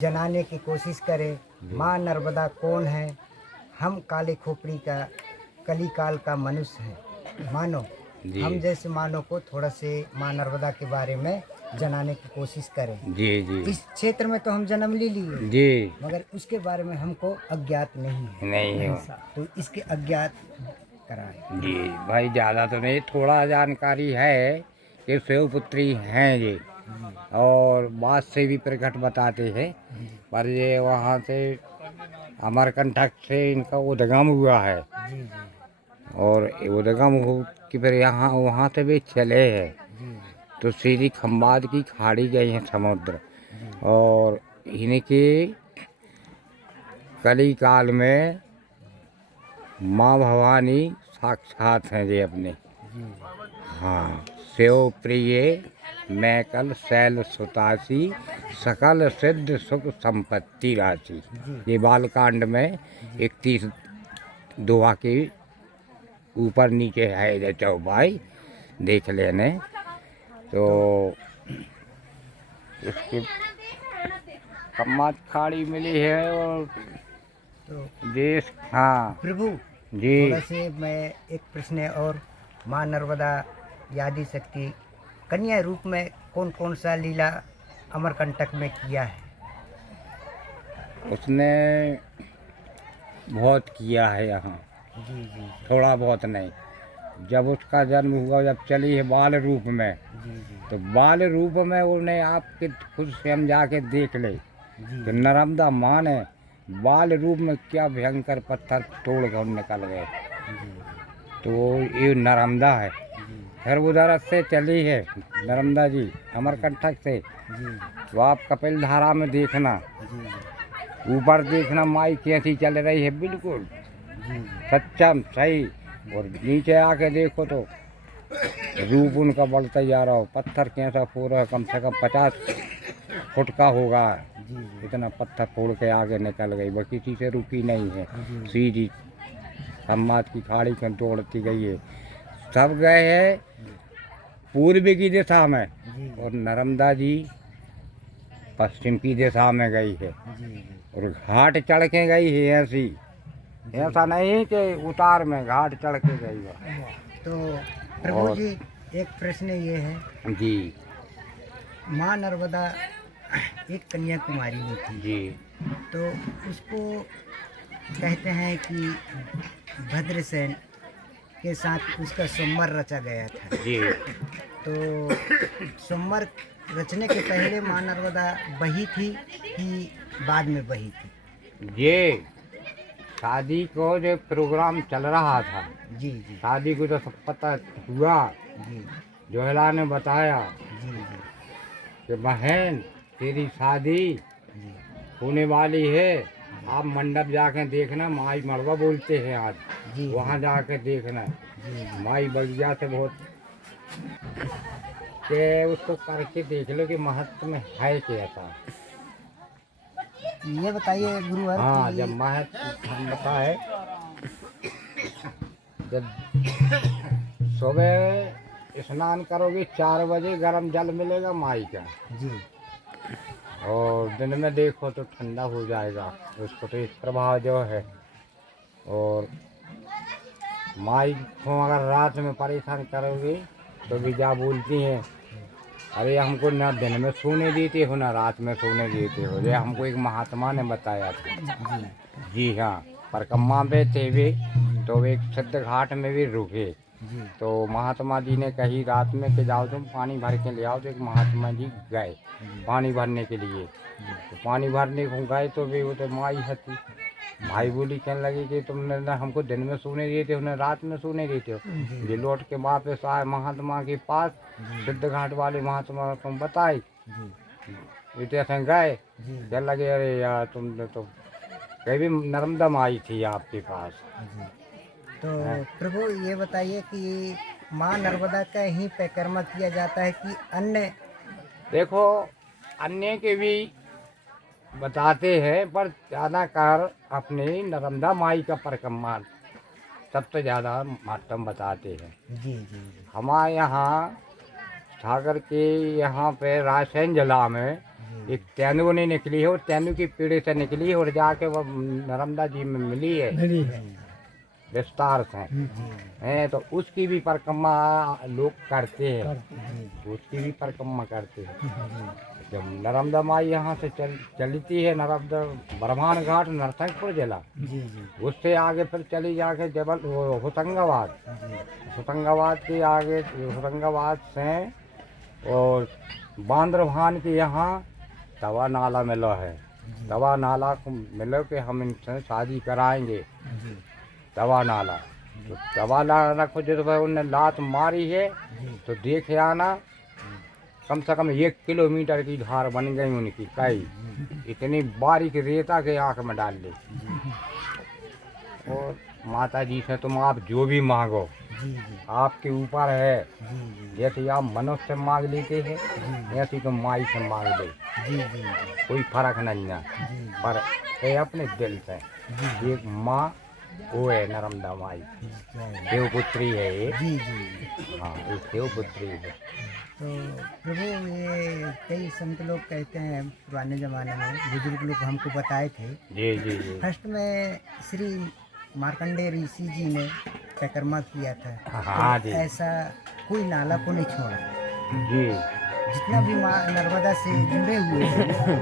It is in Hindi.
जनाने की कोशिश करें। माँ नर्मदा कौन है? हम काले खोपड़ी का कलीकाल का मनुष्य हैं। मानो हम जैसे मानव को थोड़ा से माँ नर्मदा के बारे में जनाने की कोशिश करें। जी जी इस क्षेत्र में तो हम जन्म ले लिए जी मगर उसके बारे में हमको अज्ञात नहीं है। नहीं हो तो इसके अज्ञात कराएं। जी भाई, ज़्यादा तो नहीं, थोड़ा जानकारी है कि शिवपुत्री हैं ये, और बात से भी प्रकट बताते हैं। पर ये वहाँ से अमरकंटक से इनका उद्गम हुआ है, जी जी और उद्गम हो कि फिर यहाँ वहाँ से भी चले हैं जी तो सीधी खंबात की खाड़ी गई है समुद्र। जी और इनके कली काल में माँ भवानी साक्षात हैं ये अपने। जी हाँ, शिव प्रिय मैकल शैल सुतासी सकल सिद्ध सुख संपत्ति राशि। ये बालकांड में 31 दोहा के ऊपर नीचे है ये चौपाई, देख लेने तो इसकी कम्मात खाड़ी मिली है। और तो देश, हाँ प्रभु जी थोड़ा से मैं एक प्रश्न है और माँ नर्मदा यादी शक्ति कन्या रूप में कौन कौन सा लीला अमरकंटक में किया है? उसने बहुत किया है यहाँ, जी जी थोड़ा बहुत नहीं। जब उसका जन्म हुआ, जब चली है बाल रूप में, जी जी तो बाल रूप में उन्हें आपके खुद से हम जाके देख ले जी कि नर्मदा माँ ने बाल रूप में क्या भयंकर पत्थर तोड़ कर निकल गए। तो ये नर्मदा है। फिर उधर से चली है नर्मदा जी अमरकंटक से, जी तो आप कपिल धारा में देखना, जी ऊपर देखना माई कैसी चल रही है, बिल्कुल जी सच्चम सही। और नीचे आके देखो तो रूप उनका बढ़ता जा रहा हो, पत्थर कैसा फोड़ है, कम से कम 50 फुट का होगा। इतना पत्थर फोड़ के आगे निकल गई, वो किसी से रुकी नहीं है, सीधी खम्मात की खाड़ी में दौड़ती गई है। सब गए हैं पूर्व की दिशा में, और नर्मदा जी पश्चिम की दिशा में गई है, और घाट चढ़ के गई है ऐसी, ऐसा नहीं कि उतार में, घाट चढ़ के गई है। तो प्रभु जी एक प्रश्न ये है, जी माँ नर्मदा एक कन्याकुमारी में थी, जी तो उसको कहते हैं कि भद्रसेन के साथ उसका संवर रचा गया था। जी तो संवर रचने के पहले माँ नर्मदा बही थी कि बाद में बही थी? ये शादी को जो प्रोग्राम चल रहा था, जी जी शादी को तो सब पता हुआ, जी जोहला ने बताया जी कि बहन तेरी शादी जी होने वाली है, आप मंडप जाके देखना, माई मड़वा बोलते हैं आज, जी वहाँ जाके देखना। जी माई बगिया से बहुत के उसको करके देख लो कि महत्व में है कैसा। ये बताइए गुरुवर हाँ, कि जब महत्व हम बताए, जब सुबह स्नान करोगे 4 बजे गर्म जल मिलेगा माई का, जी और दिन में देखो तो ठंडा हो जाएगा, उसको तो इस प्रभाव जो है। और माई को अगर रात में परेशान करोगे तो भी क्या बोलती हैं, अरे हमको ना दिन में सोने देते हो ना रात में सोने देते हो। ये हमको एक महात्मा ने बताया था। जी हाँ, परिक्रमा पे थे वे, तो वे एक सिद्ध घाट में भी रुके, जी तो महात्मा जी ने कही रात में कि जाओ तुम पानी भर के ले आओ। तो एक महात्मा जी गए पानी भरने के लिए, तो पानी भरने को गए तो वे वो तो माई हती, भाई बोली कहने लगी कि तुमने ना हमको दिन में सोने देते हो ना रात में सोने देते हो। ये लौट के वापस आए महात्मा के पास, सिद्ध घाट वाले महात्मा को तुम बताई, इतने से गए, कहने लगे अरे यार तुमने तो कभी नर्मदा माई थी आपके पास। तो प्रभु ये बताइए कि माँ नर्मदा का ही परिक्रमा किया जाता है कि अन्य? देखो अन्य के भी बताते हैं, पर ज़्यादातर अपनी नर्मदा माई का परिक्रमा सबसे ज़्यादा महत्व बताते हैं। जी जी जी हमारे यहाँ सागर के यहाँ पे रायसेन जिला में एक तेंदुओं ने निकली है, और तेंदुओं की पीढ़ी से निकली है और जाके वो नर्मदा जी में मिली है विस्तार से हैं। तो उसकी भी परिक्रमा लोग करते हैं, उसकी भी परिक्रमा करते हैं। जब नर्मदा माई यहाँ से चलती है, नर्मदा बरमान घाट नरसिंहपुर जिला, उससे आगे फिर चली जाके जबल होशंगाबाद, होशंगाबाद के आगे, होशंगाबाद से और बांद्रभान के यहाँ तवा नाला मिलो है। तवा नाला को मिलो के हम इनसे शादी कराएंगे। तवा नाला, तो तवा नाला को जो है उनने लात मारी है, तो देखे आना कम से कम 1 किलोमीटर की धार बन गई उनकी कई, इतनी बारीक रेता के आँख में डाल ली। और माता जी से तुम आप जो भी मांगो आपके ऊपर है, जैसे आप मनुष्य से मांग लेते हैं ऐसे तुम माई से मांग ले, कोई फर्क नहीं है। पर ये अपने दिल से एक माँ वो है नर्मदा माई, देवपुत्री है ये। हाँ, ये देवपुत्री है। तो प्रभु ये कई संत लोग कहते हैं, पुराने ज़माने में बुजुर्ग लोग हमको बताए थे। जी जी जी। फर्स्ट में श्री मार्कंडेय ऋषि जी ने परिक्रमा किया था। हाँ तो जी। ऐसा कोई नाला को नहीं छोड़ा। जी। जितना भी माँ नर्मदा से जुड़े हुए हैं